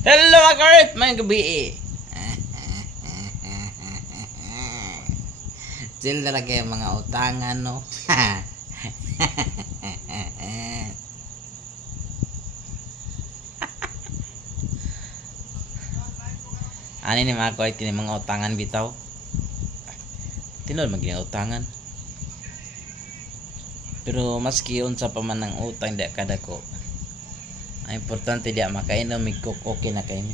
Hello mga karit, may gabi eh. Chill talaga yung mga utangan, no? Ani ni mga karit, kini mga utangan bitaw. Tinod magiging utangan. Pero maski unsa pa man ang utang di kada ko. Ang importante di makainom mig cook okay na mi.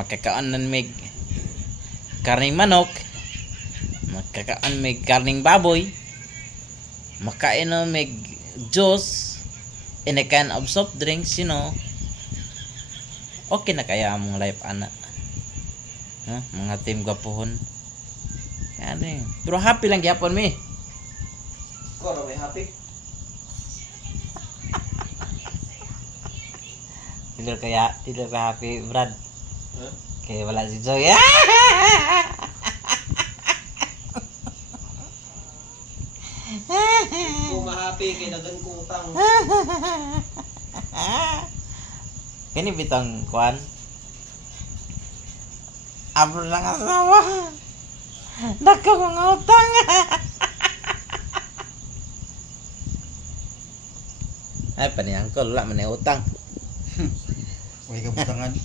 Makakaon mig karning manok. Makakaon mig karning baboy. Makainom mig juice in a can of soft drinks, you know. Okay na kaya among life ana. Huh? Mga team gwapohon. Ano yun. Pero happy lang gyapon mi. Ko na may happy. Tidur kaya, tidur ka happy, Brad. Huh? Kaya wala si Joy. Kung ma-happy kay dagan ko utang. Kini bitang kuan. Abro lang asawa. Dako mga utang. Ay, paniyang ko, wala man utang. Huwag ka butangan.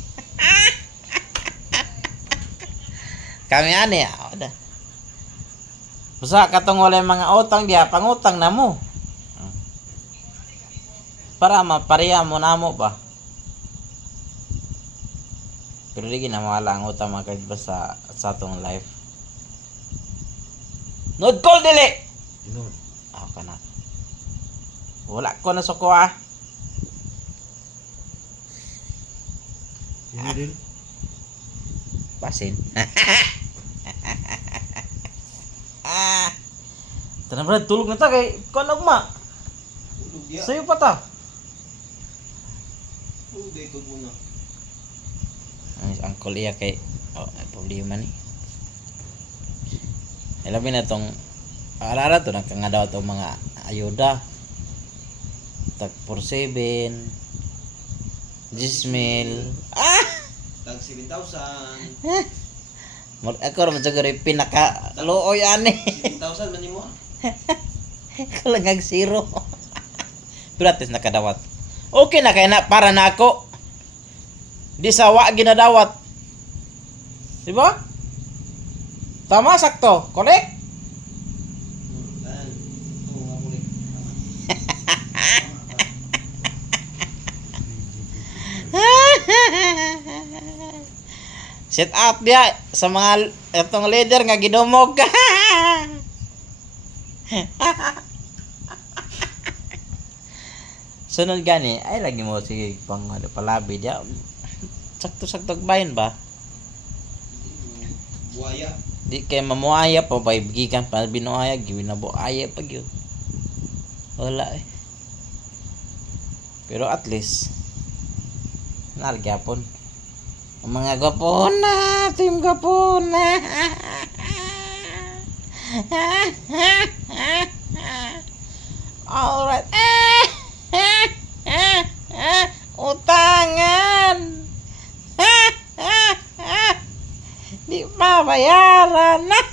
Kami ani, ada. Basta katong wala mga utang diya, pangutang na mo. Para mapareha mo na mo ba? Pero di ginamawala ang utang mga kahit basta sa atong life. Nod call dili! Inon. Ako na. Wala ko na suko ah. Ini din. Pasin. ah. Tanang brad, tulog na ta kay kuan. Tulog diya. Sayo pa ta. Ito muna. Ang angkol iya kay oh, may problema ni. Ilabi na tong arara to nagkanga daw tong mga ayuda. Tag por 7 Gismil. Ah! Tag 7,000. Mag ako ra siguro yung pinaka luoy ani. 7,000 man mo. Kalangag zero. Pero at least nakadawat. Okay na kaya na para na ako. Di sawa ginadawat. Di ba? Tama sakto. Correct? Set out dia sa mga itong leader nga gidumog ka. Sunod gani, ay lagi mo sige pang ano, palabi dia. Sakto-sakto bayan ba? Buaya. Di kay mamuaya pa ba gikan pa binuaya giwin na buaya pag yun. Wala eh. Pero at least nargyapon. Mga gwapo na, team gwapo na. Alright. Utangan. Di pa bayaran.